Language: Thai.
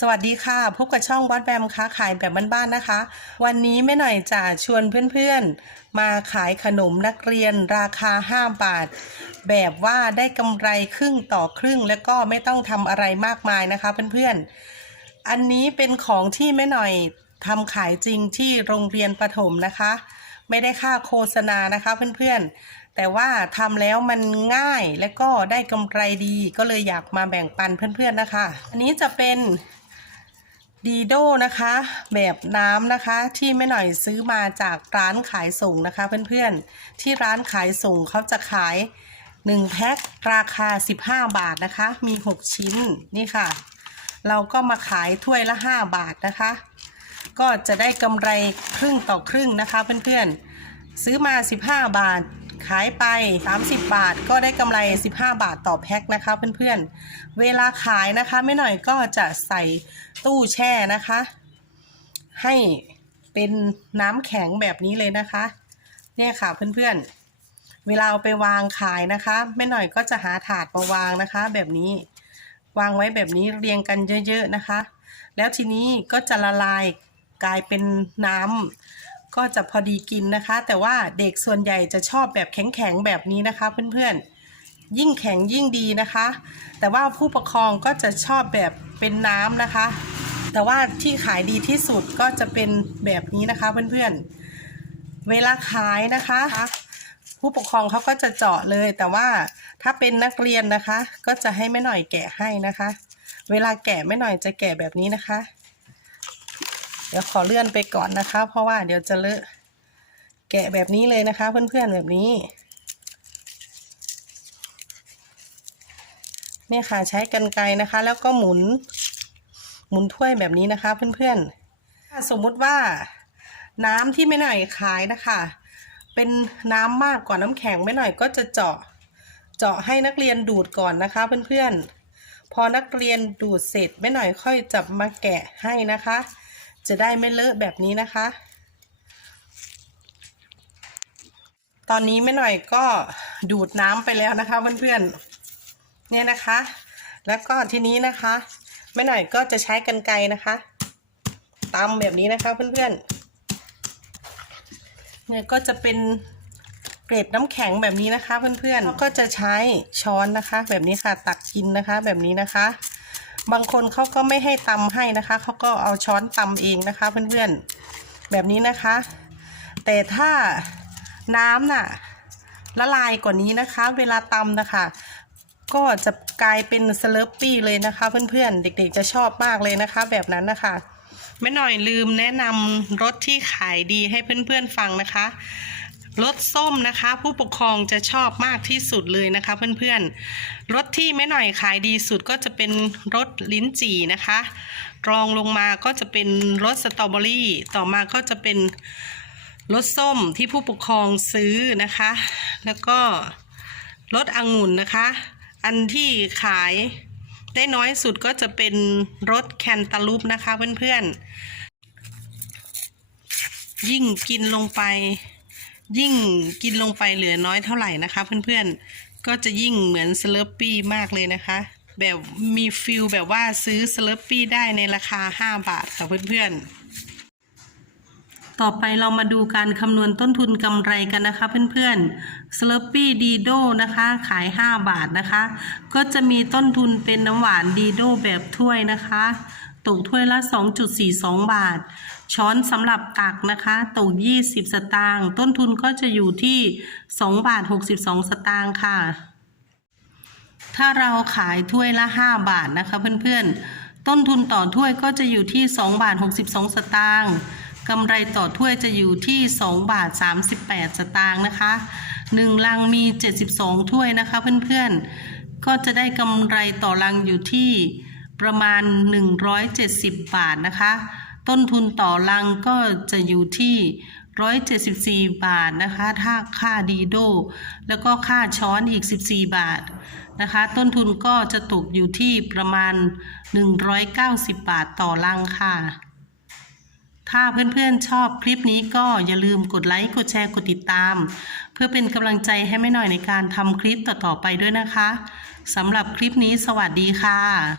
สวัสดีค่ะ พบกับช่องบอสแบมค้าขายแบบบ้านๆนะคะ วันนี้แม่หน่อยจะชวนเพื่อนๆ มาขายขนมนักเรียนราคา 5 บาท แบบว่าได้กำไรครึ่งต่อครึ่ง แล้วก็ไม่ต้องทำอะไรมากมายนะคะเพื่อนๆ อันนี้เป็นของที่แม่หน่อยทำขายจริงที่โรงเรียนประถมนะคะ ไม่ได้ค่าโฆษณานะคะเพื่อนๆ แต่ว่าทำแล้วมันง่ายและก็ได้กำไรดีก็เลยอยากมาแบ่งปันเพื่อนๆนะคะ อันนี้จะเป็น ดีโดนะคะ แบบน้ำนะคะที่แม่หน่อยซื้อมาจากร้านขายส่งนะคะ เพื่อนๆที่ร้านขายส่งเขาจะขาย1แพ็คราคา 15 บาทนะคะ มี 6 ชิ้นนี่ค่ะ เราก็มาขายถ้วยละ 5 บาทนะคะ ก็จะได้กำไรครึ่งต่อครึ่งนะคะเพื่อนๆซื้อมา 15 บาท ขายไป 30 บาท ก็ได้กำไร 15 บาทต่อแพ็คนะคะเพื่อนๆ เวลาขายนะคะไม่หน่อยก็จะใส่ตู้แช่นะคะ ให้เป็นน้ำแข็งแบบนี้เลยนะคะ เนี่ยค่ะเพื่อนๆ เวลาเอาไปวางขายนะคะแม่หน่อยก็จะหาถาดมาวางนะคะ แบบนี้วางไว้แบบนี้เรียงกันเยอะ ๆนะคะ แล้วทีนี้ก็จะละลายกลายเป็นน้ำ ก็จะพอดีกินนะคะ แต่ว่าเด็กส่วนใหญ่จะชอบแบบแข็งๆแบบนี้นะคะ เพื่อนๆ ยิ่งแข็งยิ่งดีนะคะ แต่ว่าผู้ปกครองก็จะชอบแบบเป็นน้ำนะคะ แต่ว่าที่ขายดีที่สุดก็จะเป็นแบบนี้นะคะเพื่อนๆ เวลาขายนะคะ ผู้ปกครองเขาก็จะเจาะเลย แต่ว่าถ้าเป็นนักเรียนนะคะ ก็จะให้แม่หน่อยแกะให้นะคะ เวลาแกะแม่หน่อยจะแกะแบบนี้นะคะ ดี๋ยวขอเลื่อนไปก่อนนะคะ เพราะว่าเดี๋ยวจะเลอะแกะแบบนี้เลยนะคะ เพื่อนๆแบบนี้ เนี่ยค่ะใช้กันไกนะคะ แล้วก็หมุน หมุนถ้วยแบบนี้นะคะ เพื่อนๆถ้าสมมุติว่าน้ำที่ไม่หน่อยขายนะคะ เป็นน้ำมากกว่าน้ำแข็งไม่หน่อยก็จะเจาะ เจาะให้นักเรียนดูดก่อนนะคะ เพื่อนๆพอนักเรียนดูดเสร็จไม่หน่อยค่อยจับมาแกะให้นะคะ จะได้ไม่เลอะแบบนี้นะคะ ตอนนี้ไม่หน่อยก็ดูดน้ำไปแล้วนะคะเพื่อนๆเนี่ยนะคะ แล้วก็ทีนี้นะคะแม่หน่อยก็จะใช้กันไกรนะคะตำแบบนี้นะคะเพื่อนๆเนี่ยก็จะเป็นเกล็ดน้ำแข็งแบบนี้นะคะเพื่อนๆก็จะใช้ช้อนนะคะ แบบนี้ค่ะตักกินนะคะแบบนี้นะคะ บางคนเขาก็ไม่ให้ตำให้นะคะเขาก็เอาช้อนตำเองนะคะ เพื่อนๆแบบนี้นะคะ แต่ถ้าน้ำน่ะละลายกว่านี้นะคะ เวลาตำนะคะ ก็จะกลายเป็นสเลปปี้เลยนะคะ เพื่อนๆ เด็กๆจะชอบมากเลยนะคะ แบบนั้นนะคะไม่หน่อยลืมแนะนำรสที่ขายดีให้เพื่อนๆฟังนะคะ รสส้มนะคะ ผู้ปกครองจะชอบมากที่สุดเลยนะคะ เพื่อนๆรสที่แม่หน่อยขายดีสุดก็จะเป็นรสลิ้นจี่นะคะ รองลงมาก็จะเป็นรสสตรอเบอรี่ ต่อมาก็จะเป็นรสส้มที่ผู้ปกครองซื้อนะคะ แล้วก็รสองุ่นนะคะ อันที่ขายได้น้อยสุดก็จะเป็นรสแคนตาลูปนะคะเพื่อนๆยิ่งกินลงไป ยิ่งกินลงไปเหลือน้อยเท่าไหร่นะคะ เพื่อนๆ ก็จะยิ่งเหมือนสเลปปี้มากเลยนะคะ แบบมีฟิลแบบว่าซื้อสเลปปี้ได้ในราคา 5 บาทค่ะเพื่อนๆ ต่อไปเรามาดูการคำนวณต้นทุนกำไรกันนะคะเพื่อนๆ Slurpee Dido นะคะ ขาย 5 บาทนะคะ ก็จะมีต้นทุนเป็นน้ำหวานดีโดแบบถ้วยนะคะ ตกถ้วยละ 2.42 บาท ช้อนสำหรับตักนะคะตก 20 สตางค์ต้นทุนก็จะอยู่ที่ 2 บาท 62 สตางค์ค่ะ ถ้าเราขายถ้วยละ 5 บาทนะคะเพื่อนๆ ต้นทุนต่อถ้วยก็จะอยู่ที่ 2 บาท 62 สตางค์กำไรต่อถ้วยจะอยู่ที่ 2 บาท 38 สตางค์นะคะ 1 ลังมี 72 ถ้วยนะคะเพื่อนๆ ก็จะได้กำไรต่อลังอยู่ที่ประมาณ 170 บาทนะคะ ต้นทุนต่อลังก็จะอยู่ที่ 174 บาทนะคะ ถ้าค่าดีโด แล้วก็ค่าช้อนอีก 14 บาทนะคะ ต้นทุนก็จะตกอยู่ที่ประมาณ 190 บาทต่อลังค่ะ ถ้าเพื่อนๆชอบคลิปนี้ก็อย่าลืมกดไลค์ กดแชร์ กดติดตาม เพื่อเป็นกำลังใจให้ไม่หน่อยในการทำคลิปต่อๆไปด้วยนะคะสำหรับคลิปนี้สวัสดีค่ะ